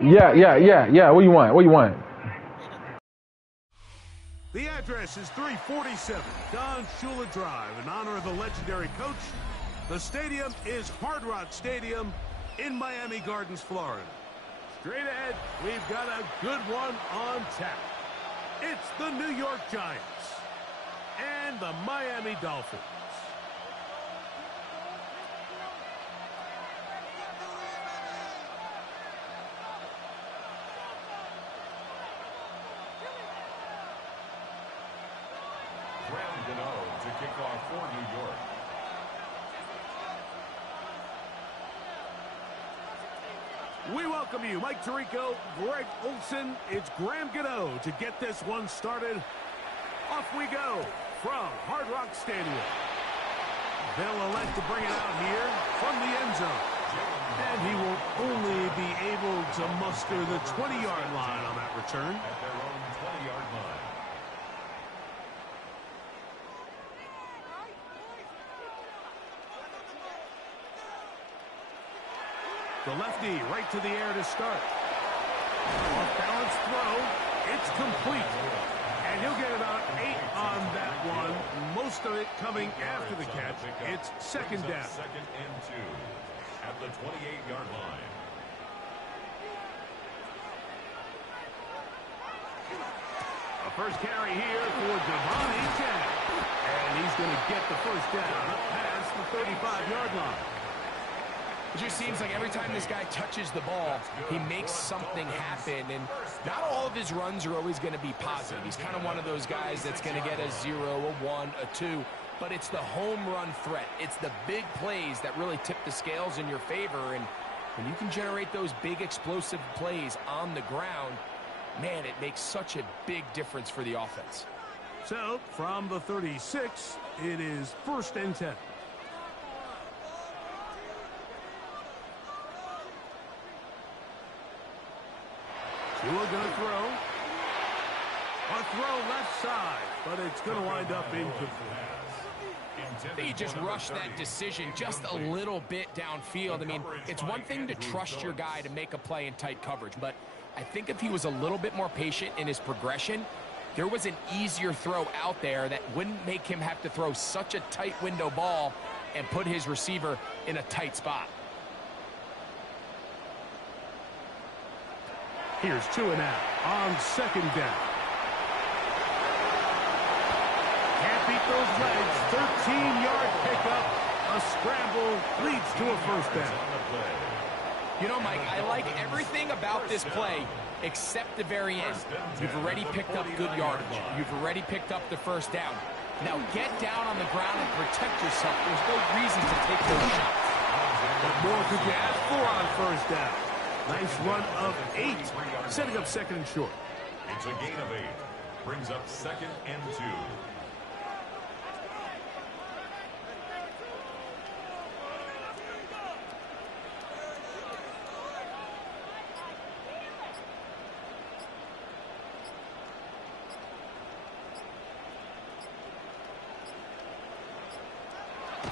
Yeah. What do you want? The address is 347 Don Shula Drive in honor of the legendary coach. The stadium is Hard Rock Stadium in Miami Gardens, Florida. Straight ahead, we've got a good one on tap. It's the New York Giants and the Miami Dolphins. To kick off for New York. We welcome you, Mike Tirico, Greg Olson. It's Graham Gano to get this one started. Off we go from Hard Rock Stadium. They'll elect to bring it out here from the end zone. And he will only be able to muster the 20-yard line on that return. At their own 20-yard line. The lefty right to the air to start. Off-balance throw. It's complete. And he'll get about 8 on that one. Most of it coming after the catch. It's second down. Second and 2 at the 28-yard line. A first carry here for Devontae Jack. And he's going to get the first down up past the 35-yard line. It just seems like every time this guy touches the ball, he makes something happen. And not all of his runs are always going to be positive. He's kind of one of those guys that's going to get a 0, a 1, a 2. But it's the home run threat. It's the big plays that really tip the scales in your favor. And when you can generate those big explosive plays on the ground, man, it makes such a big difference for the offense. So, from the 36, it is first and 10. Tua going to throw. A throw left side, but it's going to wind up incomplete. He just rushed that decision just a little bit downfield. I mean, it's one thing to trust your guy to make a play in tight coverage, but I think if he was a little bit more patient in his progression, there was an easier throw out there that wouldn't make him have to throw such a tight window ball and put his receiver in a tight spot. Here's Tua now on second down. Can't beat those legs. 13-yard pickup. A scramble leads to a first down. You know, Mike, I like everything about this play except the very end. You've already picked up good yardage. You've already picked up the first down. Now get down on the ground and protect yourself. There's no reason to take those shots. What more could you ask for on first down? Nice run of 8, setting up second and short. It's a gain of 8. Brings up second and 2.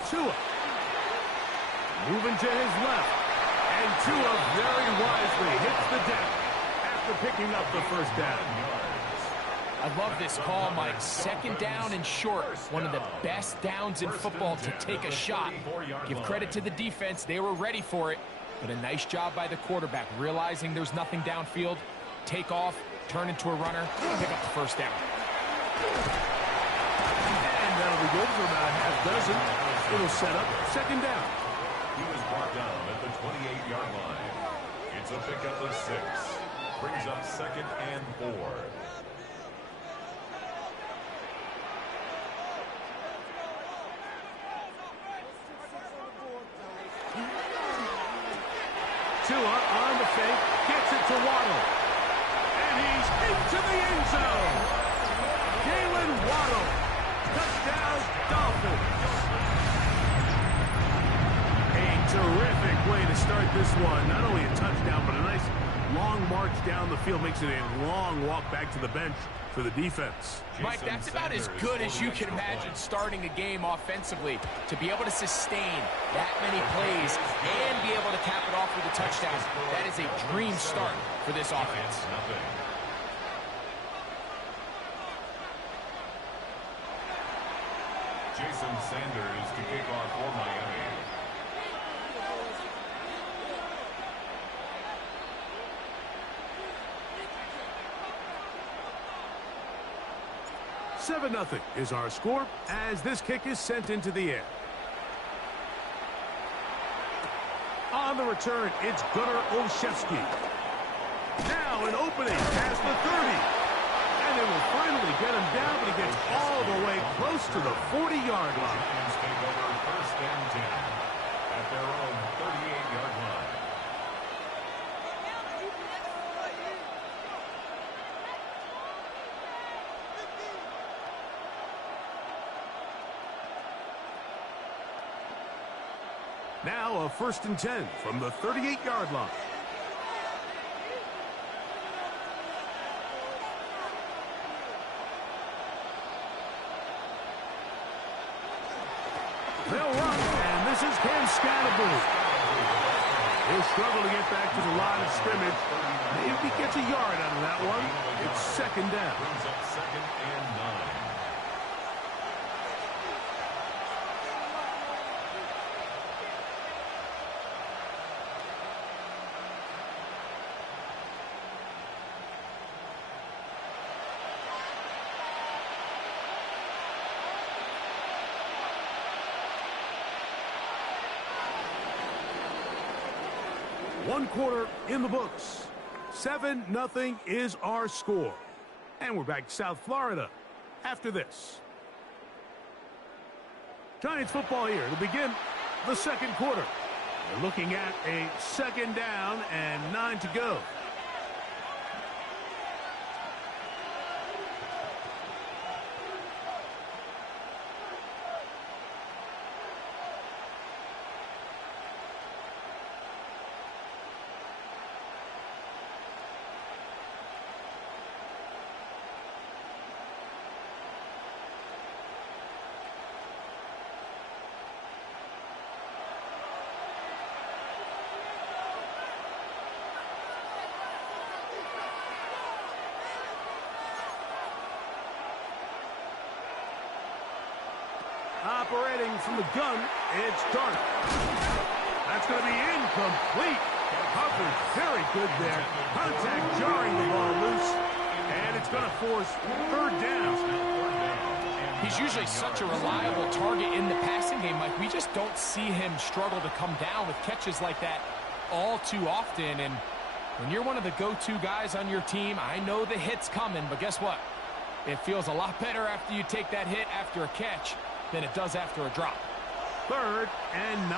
Tua moving to his left. And Tua very wisely hits the deck after picking up the first down. I love this call, Mike. Second down and short. One of the best downs in football to take a shot. Give credit to the defense. They were ready for it. But a nice job by the quarterback, realizing there's nothing downfield. Take off, turn into a runner, pick up the first down. And that'll be good for about a half dozen. It'll set up second down. He was brought down at the 28-yard line. It's a pickup of 6. Brings up second and 4. Tua on the fake, gets it to Waddle. And he's into the end zone. Jalen Waddle. Touchdown, Dolphins. Terrific way to start this one. Not only a touchdown, but a nice long march down the field. Makes it a long walk back to the bench. for the defense. Mike, that's about as good as you can imagine starting a game offensively. To be able to sustain that many plays and be able to cap it off with a touchdown, that is a dream start for this offense. Jason Sanders to kick off for Miami. $7-0 is our score as this kick is sent into the air. On the return, it's Gunnar Olszewski. Now an opening past the 30. And they will finally get him down, but he gets all the way close to the 40-yard line. Chiefs take over 1st and 10 at their own 38-yard line. Now a 1st and 10 from the 38-yard line. They'll run, and this is Cam Scatterbury. He'll struggle to get back to the line of scrimmage. Maybe he gets a yard out of that one. It's 2nd down. Brings up 2nd and 9. One quarter in the books. 7-0 is our score. And we're back to South Florida after this. Giants football here to begin the 2nd quarter. We're looking at a 2nd down and 9 to go. Operating from the gun, it's Dart. That's going to be incomplete. Covered very good there. Contact jarring the ball loose. And it's going to force 3rd down. He's usually such a reliable target in the passing game, Mike. We just don't see him struggle to come down with catches like that all too often. And when you're one of the go-to guys on your team, I know the hit's coming, but guess what? It feels a lot better after you take that hit after a catch than it does after a drop. 3rd and 9.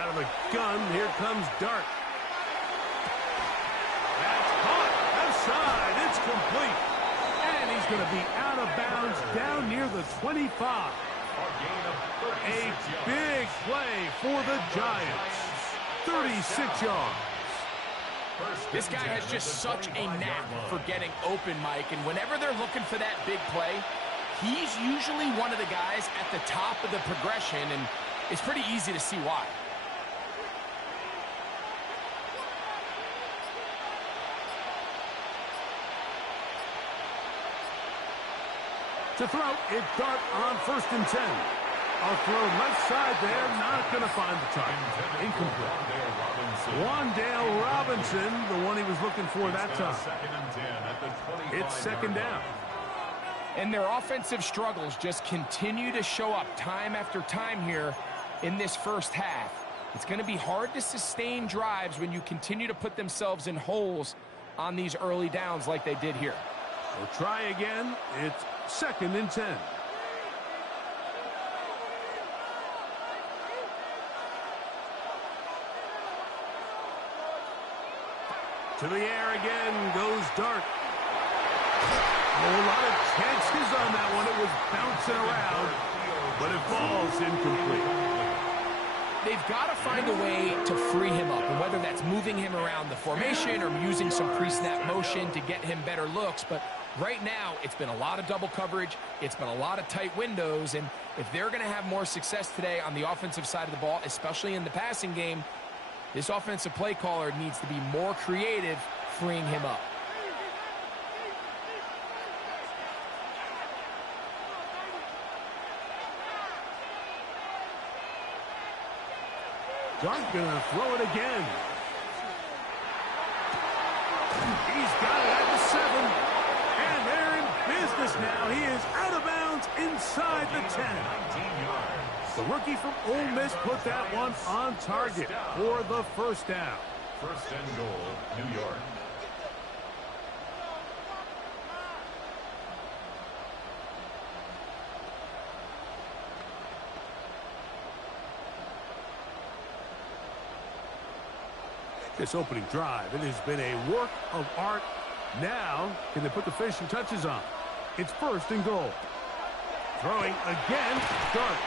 Out of the gun, here comes Dart. That's caught. Left side, it's complete. And he's going to be out of bounds down near the 25. A big play for the Giants. 36 yards. This guy has just such a knack for getting open, Mike, and whenever they're looking for that big play, he's usually one of the guys at the top of the progression, and it's pretty easy to see why. To throw, it's Dart on 1st and 10. A throw left side there, not going to find the target. Incomplete. Wan'Dale Robinson, the one he was looking for that time. It's 2nd down. And their offensive struggles just continue to show up time after time here in this first half. It's going to be hard to sustain drives when you continue to put themselves in holes on these early downs like they did here. We'll try again. It's 2nd and 10. To the air again goes Dart. A lot of chances on that one. It was bouncing around, but it falls incomplete. they've got to find a way to free him up, and whether that's moving him around the formation or using some pre-snap motion to get him better looks. But right now, it's been a lot of double coverage. It's been a lot of tight windows, and if they're going to have more success today on the offensive side of the ball, especially in the passing game, this offensive play caller needs to be more creative freeing him up. Dart gonna throw it again. He's got it at the 7. And they're in business now. He is out of bounds inside the 10. 19 yards. The rookie from Ole Miss put that one on target for the first down. First and goal, New York. This opening drive, it has been a work of art. Now, can they put the finishing touches on? It's first and goal. Throwing again, Dart.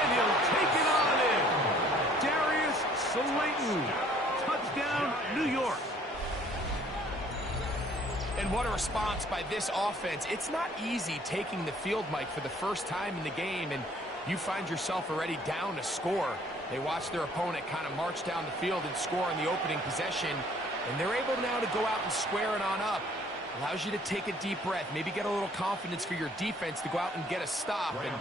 And he'll take it on in. Darius Slayton. Touchdown, New York. And what a response by this offense. It's not easy taking the field, Mike, for the first time in the game, and you find yourself already down to score. They watch their opponent kind of march down the field and score on the opening possession, and they're able now to go out and square it on up. Allows you to take a deep breath, maybe get a little confidence for your defense to go out and get a stop. And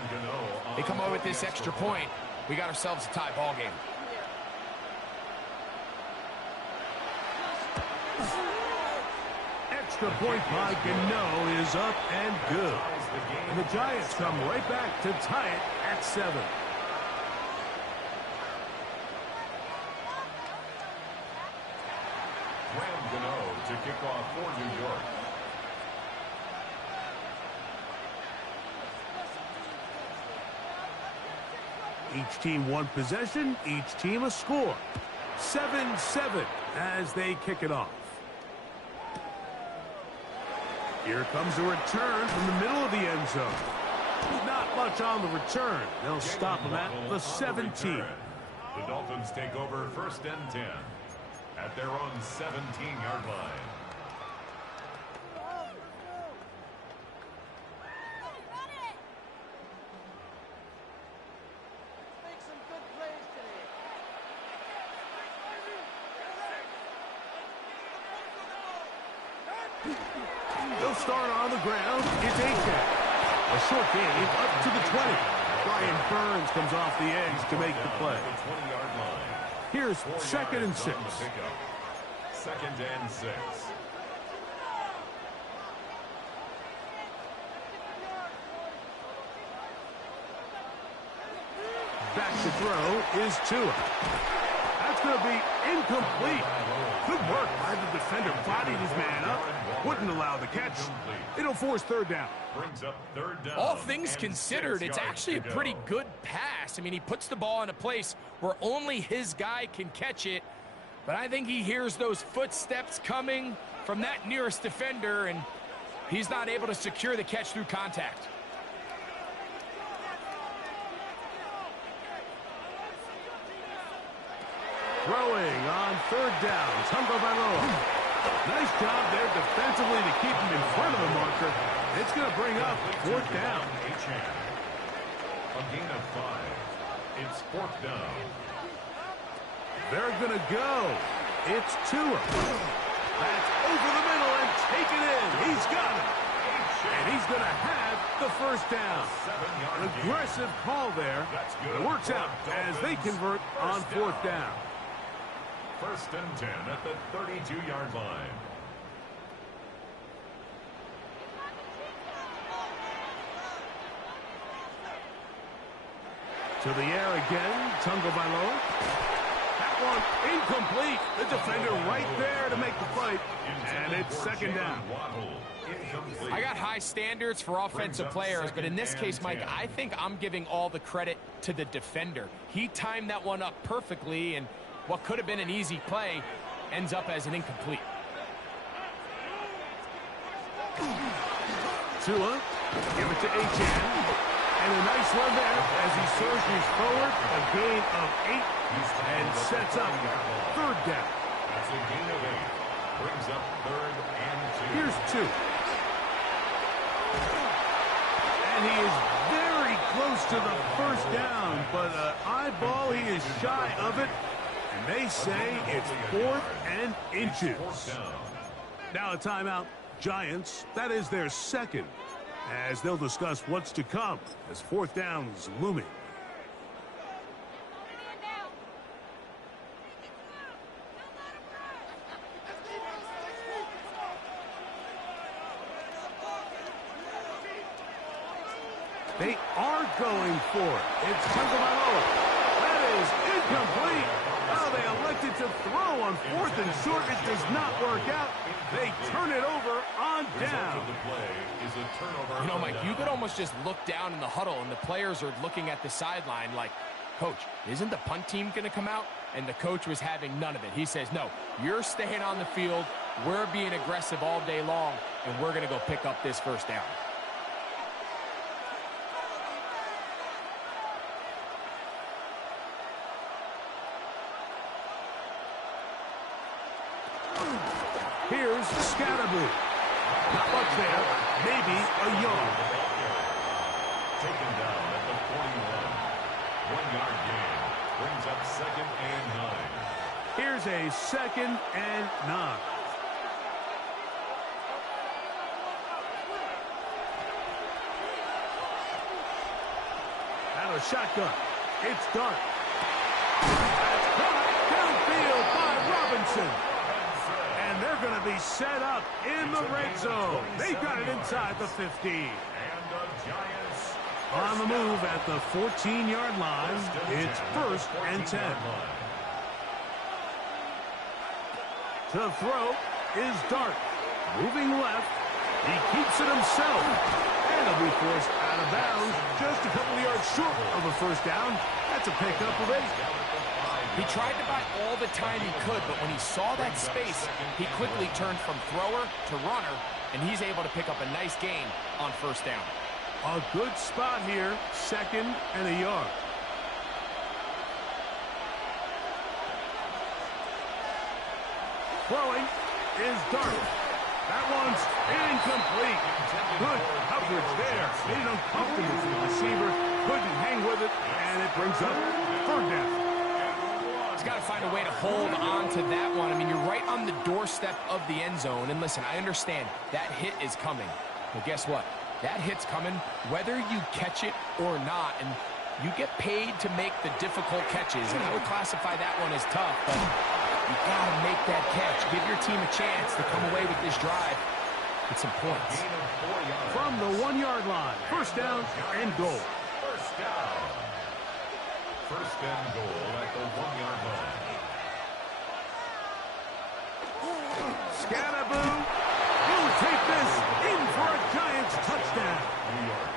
they come away with this extra point. We got ourselves a tie ball game. Extra point by Gano is up and good. And the Giants come right back to tie it at 7. To kick off for New York. Each team one possession, each team a score. 7-7 as they kick it off. Here comes a return from the middle of the end zone. Not much on the return. They'll stop him at the 17. The Dolphins take over first and 10. At their own 17-yard line. They'll start on the ground. It's A-Cat. A short game up to the 20. Brian Burns comes off the edge to make the play. The 20-yard line. Here's 2nd and 6. Second and 6. Back to throw is Tua. That's going to be incomplete. Good work by the defender. Bodied his man up. Wouldn't allow the catch. It'll force 3rd down. Brings up 3rd down. All things considered, it's actually a pretty good pass. I mean, he puts the ball in a place where only his guy can catch it. But I think he hears those footsteps coming from that nearest defender, and he's not able to secure the catch through contact. Throwing on 3rd down. Tagovailoa. Nice job there defensively to keep him in front of the marker. It's going to bring up 4th down. A gain of 5. It's 4th down. They're going to go. It's Tua. That's over the middle and take it in. He's got it. And he's going to have the 1st down. An aggressive call there. It works out as they convert on 4th down. First and 10 at the 32-yard line. To the air again, Tagovailoa. That one incomplete. The defender right there to make the fight. And it's 2nd down. I got high standards for offensive players, but in this case, Mike, I think I'm giving all the credit to the defender. He timed that one up perfectly, and what could have been an easy play ends up as an incomplete. Tua, give it to Achane. And a nice run there as he surges forward, a gain of 8, and sets up third down. That's a gain of 8. Brings up third and 2. Here's 2. And he is very close to the first down, but eyeball, he is shy of it. And they say it's 4th and inches. Now a timeout. Giants, that is their second, as they'll discuss what's to come as 4th down is looming. They are going for it. It's Tagovailoa. That is incomplete. Oh, they elected to throw on 4th and short. It does not work out. They turn it over on down. You know, Mike, you could almost just look down in the huddle, and the players are looking at the sideline like, Coach, isn't the punt team going to come out? And the coach was having none of it. He says, no, you're staying on the field. We're being aggressive all day long, and we're going to go pick up this first down. Here's Scatterboo. Not much there. Maybe a yard. Taken down at the 41. 1-yard gain. Brings up 2nd and 9. Here's a 2nd and 9. Out of shotgun. It's Dart. That's caught downfield by Robinson. And they're going to be set up in the red zone. They've got it inside the 15. And the Giants on the move at the 14-yard line. It's 1st and 10. To throw is Dart. Moving left. He keeps it himself. And he'll be forced out of bounds. Just a couple of yards short of a first down. That's a pickup of 8. He tried to buy all the time he could, but when he saw that space, he quickly turned from thrower to runner, and he's able to pick up a nice gain on first down. A good spot here, 2nd and a yard. Throwing is Dart. That one's incomplete. Good coverage there. Made it uncomfortable for the receiver. Couldn't hang with it, and it brings up third down. He's got to find a way to hold on to that one. I mean, you're right on the doorstep of the end zone. And listen, I understand that hit is coming. But guess what? That hit's coming whether you catch it or not. And you get paid to make the difficult catches. And I would classify that one as tough. But you got to make that catch. Give your team a chance to come away with this drive with some points. From the 1-yard line, first down and goal. First down. First and goal at the 1-yard line. Scatterboo will take this in for a Giants touchdown. New York.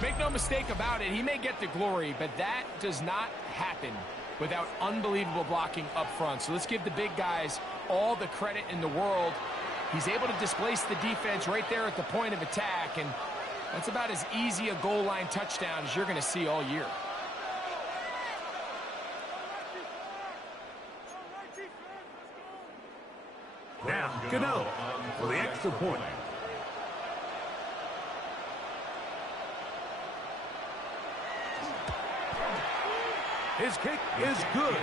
Make no mistake about it, he may get the glory, but that does not happen without unbelievable blocking up front. So let's give the big guys all the credit in the world. He's able to displace the defense right there at the point of attack, and that's about as easy a goal line touchdown as you're going to see all year. Now, Gano for the extra point. His kick is good.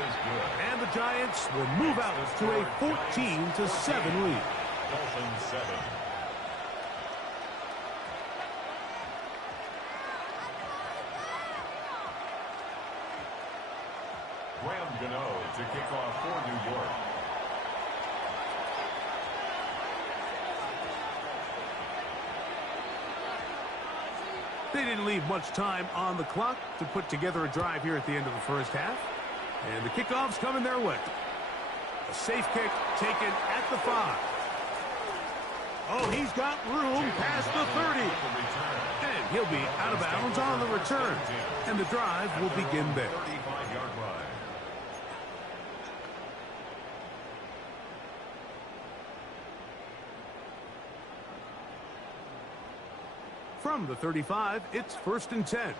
And the Giants will move out to a 14-7 lead. Dolphins 7. Graham Gano to kick off for New York. They didn't leave much time on the clock to put together a drive here at the end of the first half. And the kickoff's coming their way. A safe kick taken at the 5. Oh, he's got room past the 30. And he'll be out of bounds on the return. And the drive will begin there. 35-yard line. From the 35, it's 1st and 10.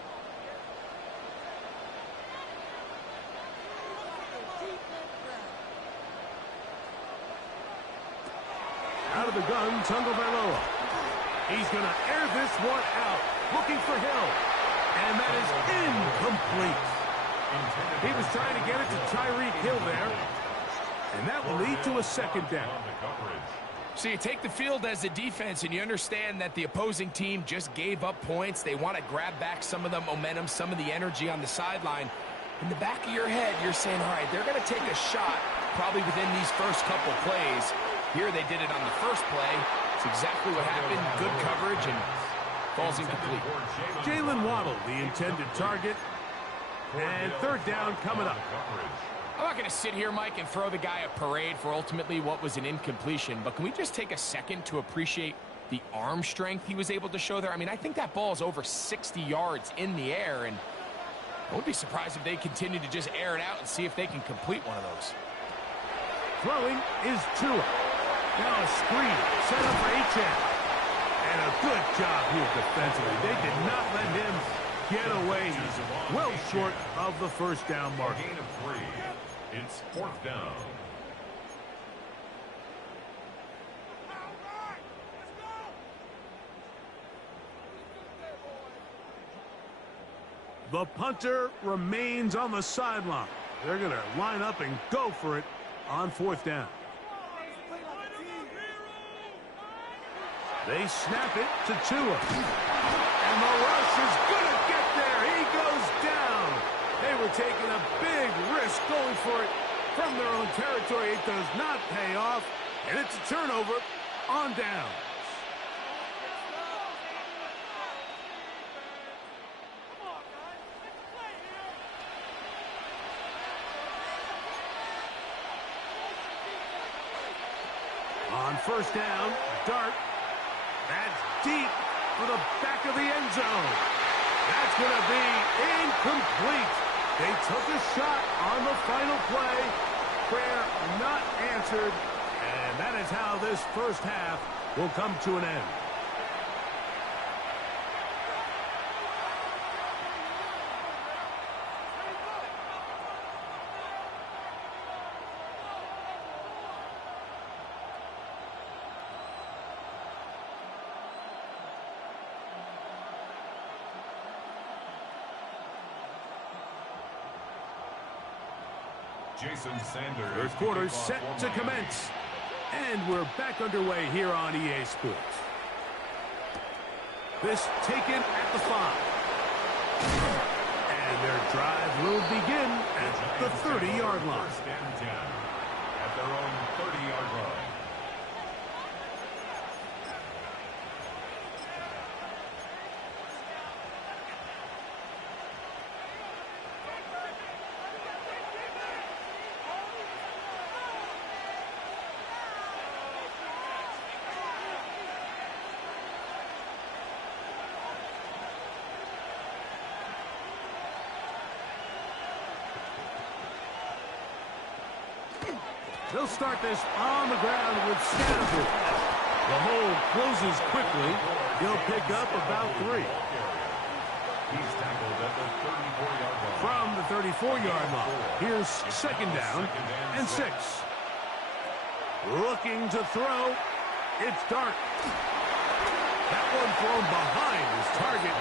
Out of the gun, Tagovailoa. He's going to air this one out, looking for Hill. And that is incomplete. He was trying to get it to Tyreek Hill there. And that will lead to a 2nd down. So you take the field as a defense, and you understand that the opposing team just gave up points. They want to grab back some of the momentum, some of the energy on the sideline. In the back of your head, you're saying, all right, they're going to take a shot probably within these first couple plays. Here they did it on the first play. It's exactly what happened. Good coverage and falls incomplete. Jalen Waddle, the intended target. And 3rd down coming up. I'm not going to sit here, Mike, and throw the guy a parade for ultimately what was an incompletion, but can we just take a second to appreciate the arm strength he was able to show there? I mean, I think that ball is over 60 yards in the air, and I wouldn't be surprised if they continue to just air it out and see if they can complete one of those. Throwing is Tua. Now a screen set up for Achane. And a good job here defensively. They did not let him get away. He's well short of the 1st down mark. Gain of 3. It's 4th down. The punter remains on the sideline. They're going to line up and go for it on 4th down. They snap it to Tua. And the rush is going to get there. He goes down. They were taking a big risk going for it from their own territory. It does not pay off. And it's a turnover on down. On 1st down, Dart. That's deep for the back of the end zone. That's going to be incomplete. They took a shot on the final play. Prayer not answered. And that is how this 1st half will come to an end. Jason Sanders. 3rd quarter set to commence. And we're back underway here on EA Sports. This taken at the 5. And their drive will begin at the 30-yard line. 1st and 10 at their own 30-yard line. They'll start this on the ground with Scannable. The hole closes quickly. He'll pick up about 3. He's tackled at the 34-yard line. From the 34-yard line, here's 2nd down and 6. Looking to throw. It's Dart. That one thrown behind his target.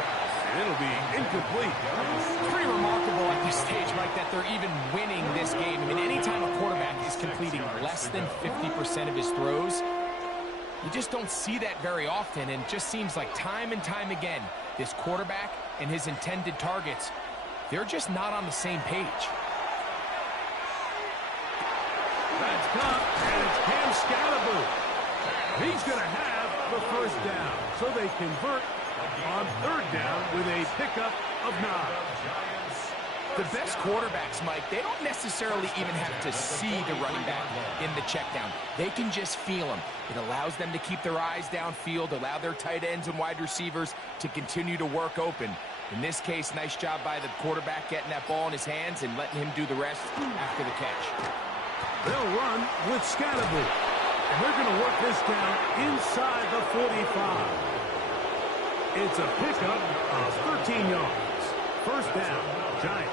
It'll be incomplete. It's pretty remarkable at this stage, Mike, that they're even winning this game. I mean, anytime a quarterback is completing less than 50% of his throws, you just don't see that very often, and it just seems like time and time again, this quarterback and his intended targets, they're just not on the same page. That's caught, and it's Cam Scalaboo. He's going to have the 1st down, so they convert on 3rd down with a pickup of 9. The best quarterbacks, Mike, they don't necessarily even have to see the running back in the check down. They can just feel him. It allows them to keep their eyes downfield, allow their tight ends and wide receivers to continue to work open. In this case, nice job by the quarterback getting that ball in his hands and letting him do the rest after the catch. They'll run with Scannable. And they're going to work this down inside the 45. It's a pickup of 13 yards. First down, Giants.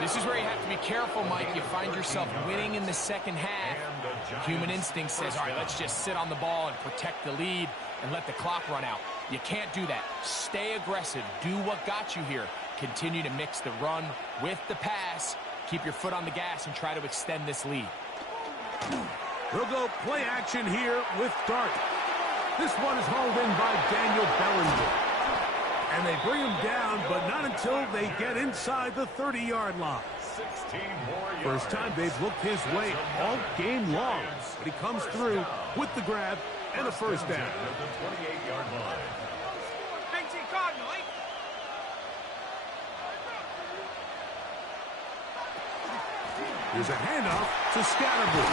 This is where you have to be careful, Mike. You find yourself winning in the second half. Human instinct says, all right, let's just sit on the ball and protect the lead and let the clock run out. You can't do that. Stay aggressive. Do what got you here. Continue to mix the run with the pass. Keep your foot on the gas and try to extend this lead. We'll go play action here with Dart. This one is hauled in by Daniel Bellinger. And they bring him down, but not until they get inside the 30-yard line. 16 more yards. First time they've looked his way all game long, but he comes through with the grab and a first down. At the 28-yard line. Here's a handoff to Scattergood.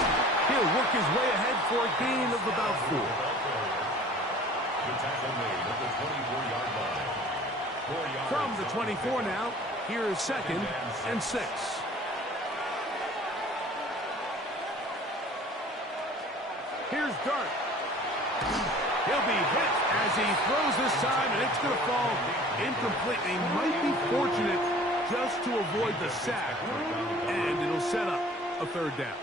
He'll work his way ahead for a gain of about 4. The tackle made at the 24-yard line. 4 yards. From the 24 now, here is second and 6. Here's Dart. He'll be hit as he throws this time, and it's going to fall incomplete. He might be fortunate just to avoid the sack, and it'll set up a third down.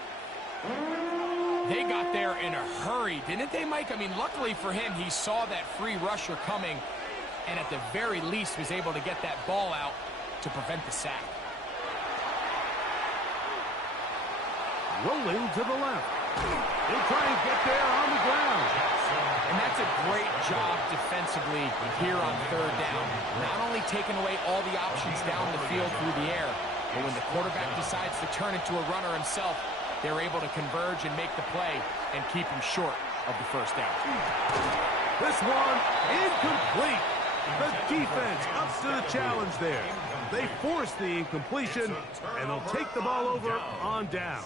They got there in a hurry, didn't they, Mike? I mean, luckily for him, he saw that free rusher coming, and at the very least was able to get that ball out to prevent the sack. Rolling to the left. He'll try and get there on the ground. And that's a great job defensively here on third down. Not only taking away all the options down the field through the air, but when the quarterback decides to turn into a runner himself, they're able to converge and make the play and keep him short of the first down. This one incomplete. The defense up to the challenge there. They force the incompletion, and they'll take the ball over on down.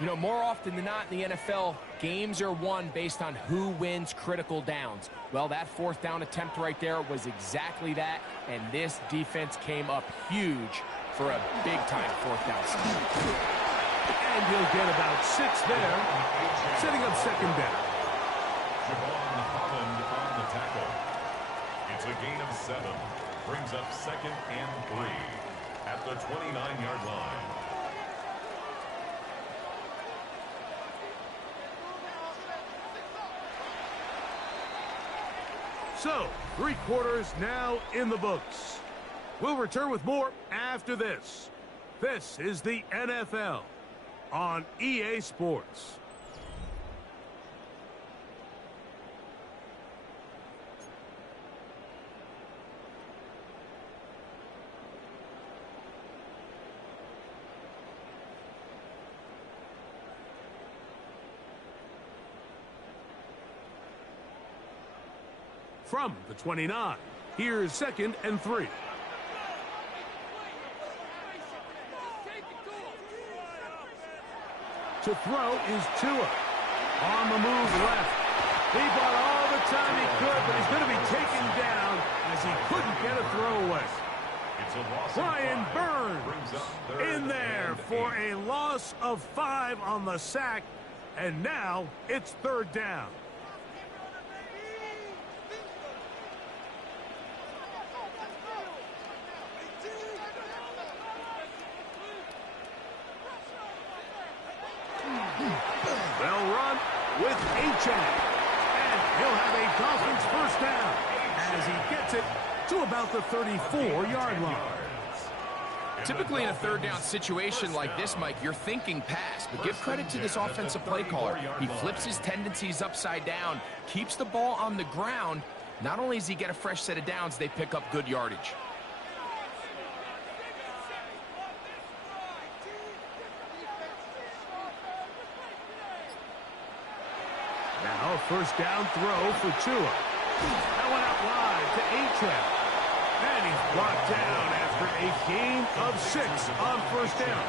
You know, more often than not in the NFL, games are won based on who wins critical downs. Well, that fourth down attempt right there was exactly that, and this defense came up huge for a big-time fourth down. And he'll get about 6 there, setting up second down. Javon Holland on the tackle. It's a gain of 7. Brings up second and 3 at the 29-yard line. So, 3 quarters now in the books. We'll return with more after this. This is the NFL on EA Sports. From the 29, here's second and 3. To throw is Tua. On the move left. He bought all the time he could, but he's going to be taken down as he couldn't get a throw away. Brian Burns in there for a loss of 5 on the sack, and now it's third down. They'll run with Achane, and he'll have a Dolphins first down as he gets it to about the 34-yard line. Typically in a third down situation like this, Mike, you're thinking pass, but give credit to this offensive play caller. He flips his tendencies upside down, keeps the ball on the ground. Not only does he get a fresh set of downs, they pick up good yardage. Now a first down throw for Tua. That went out wide to Achane. And he's brought down after a gain of 6 on first down.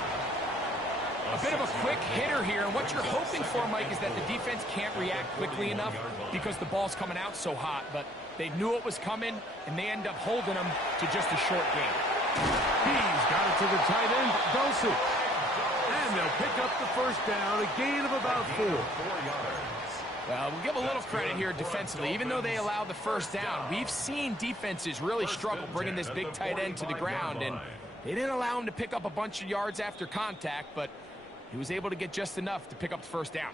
A bit of a quick hitter here, and what you're hoping for, Mike, is that the defense can't react quickly enough because the ball's coming out so hot, but they knew it was coming, and they end up holding them to just a short gain. He's got it to the tight end, Dulcich. And they'll pick up the first down, a gain of about 4. Well, we'll give a little credit here defensively. Even though they allowed the first down, we've seen defenses really struggle bringing this big tight end to the ground, and they didn't allow him to pick up a bunch of yards after contact, but he was able to get just enough to pick up the first down.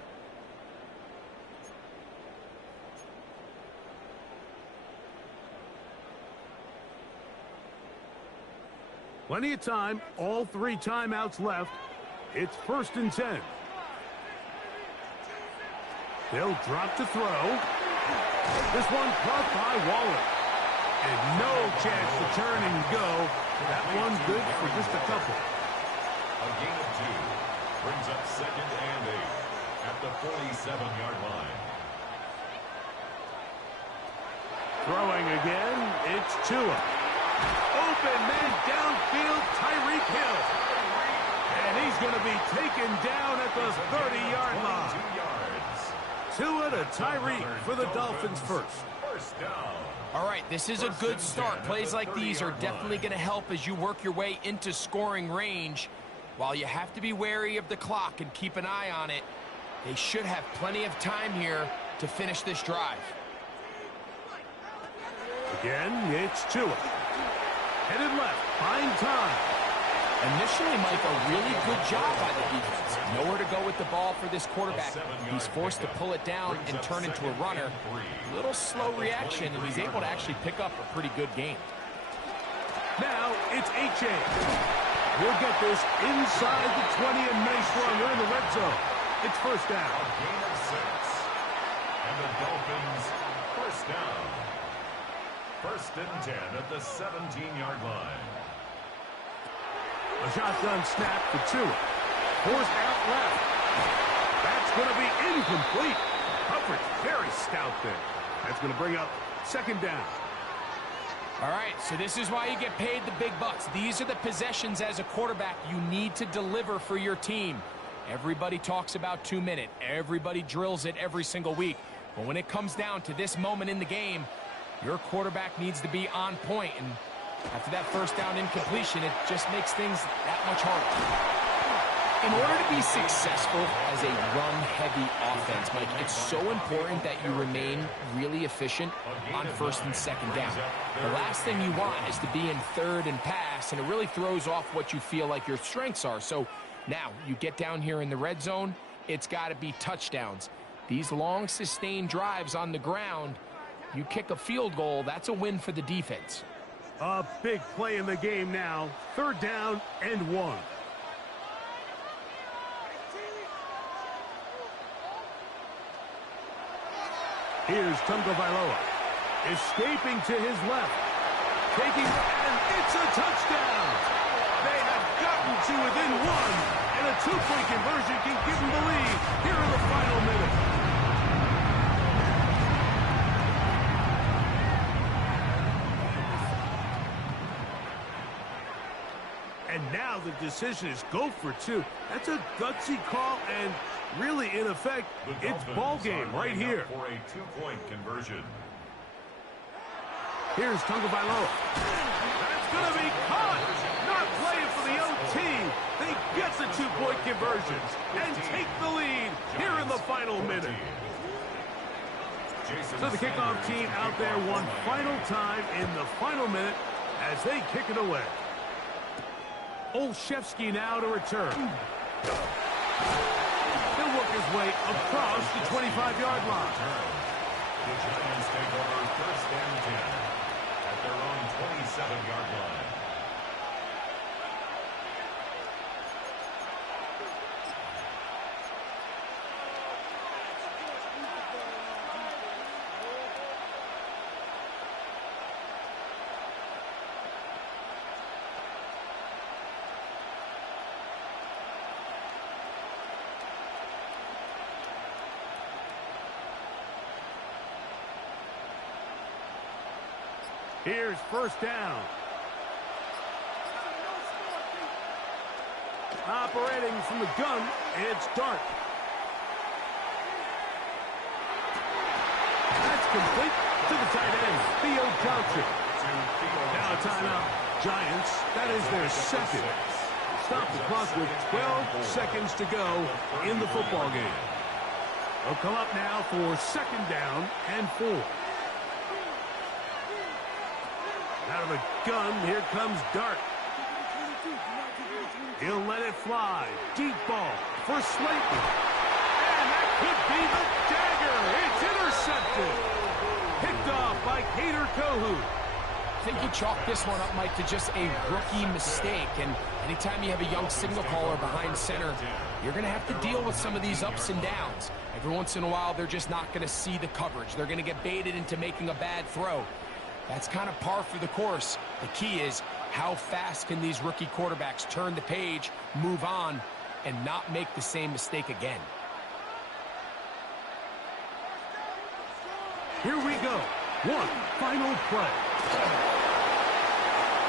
Plenty of time, all 3 timeouts left. It's 1st and 10. They'll drop to throw. This one caught by Waller. And no chance to turn and go. That one's good for just a couple. A gain of 2 brings up 2nd and 8 at the 47-yard line. Throwing again, it's Tua. Open man downfield, Tyreek Hill. And he's going to be taken down at the 30-yard line. 2 yards. Tua to Tyreek for the Dolphins first. First down. All right, this is a good start. Plays like these are definitely going to help as you work your way into scoring range. While you have to be wary of the clock and keep an eye on it, they should have plenty of time here to finish this drive. Again, it's Tua. Headed left, buying time. Initially, Mike, a really good job by the defense. Nowhere to go with the ball for this quarterback. He's forced to pull it down and turn into a runner. A little slow reaction, and he's able to actually pick up a pretty good gain. Now it's H.A. We'll get this inside the 20, and nice run. We're in the red zone. It's first down. A gain of 6. And the Dolphins first down. 1st and 10 at the 17-yard line. A shotgun snap to Tua. Forced out left. That's going to be incomplete. Coverage very stout there. That's going to bring up 2nd down. All right, so this is why you get paid the big bucks. These are the possessions as a quarterback you need to deliver for your team. Everybody talks about 2-minute. Everybody drills it every single week. But when it comes down to this moment in the game, your quarterback needs to be on point, and after that first down incompletion, it just makes things that much harder. In order to be successful as a run-heavy offense, Mike, it's so important that you remain really efficient on 1st and 2nd down. The last thing you want is to be in 3rd and pass, and it really throws off what you feel like your strengths are. So now you get down here in the red zone, it's got to be touchdowns. These long, sustained drives on the ground, you kick a field goal, that's a win for the defense. A big play in the game now. 3rd down and 1. Here's Tagovailoa. Escaping to his left. Taking, and it's a touchdown. They have gotten to within 1, and a 2-point conversion can give them the lead here in the final minute. And now the decision is go for 2. That's a gutsy call, and really, in effect, it's ball game right here. For a 2-point conversion. Here's Tagovailoa. That's going to be caught. Not playing for the OT. They get the 2-point conversions and take the lead here in the final minute. So the kickoff team out there one final time in the final minute as they kick it away. Olszewski now to return. He'll work his way across the 25-yard line. The Giants take over 1st and 10 at their own 27-yard line. Here's first down. Operating from the gun, it's Dart. That's complete to the tight end, Theo Johnson. Now a timeout. Giants, that is their 2nd. Stop the clock with 12 seconds to go in the football game. They'll come up now for second down and 4. Out of the gun, here comes Dart. He'll let it fly. Deep ball for Slayton. And that could be the dagger. It's intercepted. Picked off by Kader Kohu. I think you chalk this one up, Mike, to just a rookie mistake. And anytime you have a young signal caller behind center, you're going to have to deal with some of these ups and downs. Every once in a while, they're just not going to see the coverage. They're going to get baited into making a bad throw. That's kind of par for the course. The key is how fast can these rookie quarterbacks turn the page, move on, and not make the same mistake again. Here we go. One final play.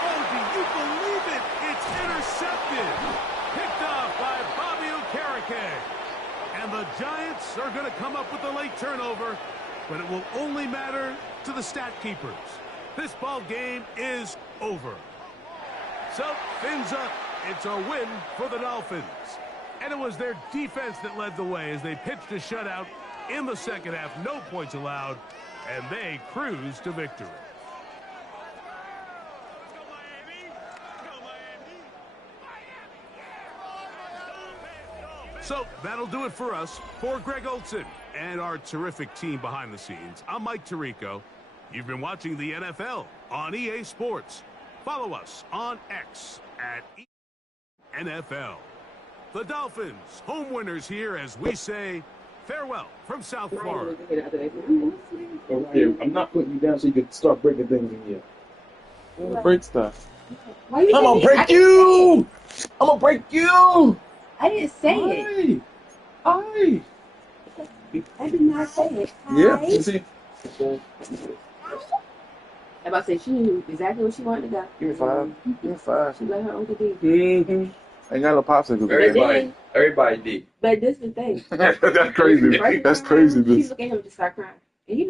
Oh, do you believe it? It's intercepted. Picked off by Bobby Okereke. And the Giants are going to come up with a late turnover, but it will only matter to the stat keepers. This ball game is over. So, fins up. It's a win for the Dolphins. And it was their defense that led the way as they pitched a shutout in the second half. No points allowed, and they cruised to victory. So, that'll do it for us. For Greg Olson and our terrific team behind the scenes, I'm Mike Tirico. You've been watching the NFL on EA Sports. Follow us on X at NFL. The Dolphins, home winners here as we say farewell from South Florida. I'm not putting you down so you can start breaking things in here. I'm gonna break stuff. I'm gonna break you! I'm gonna break you! I didn't say it. Aye. I did not say it. Yeah, you see. I'm about to say she knew exactly where she wanted to go. Give me 5. Give me 5. She let her uncle do. Ain't got no popsicles. Everybody did. But this is the thing. That's crazy. That's crazy. She looked at him and just started crying. And he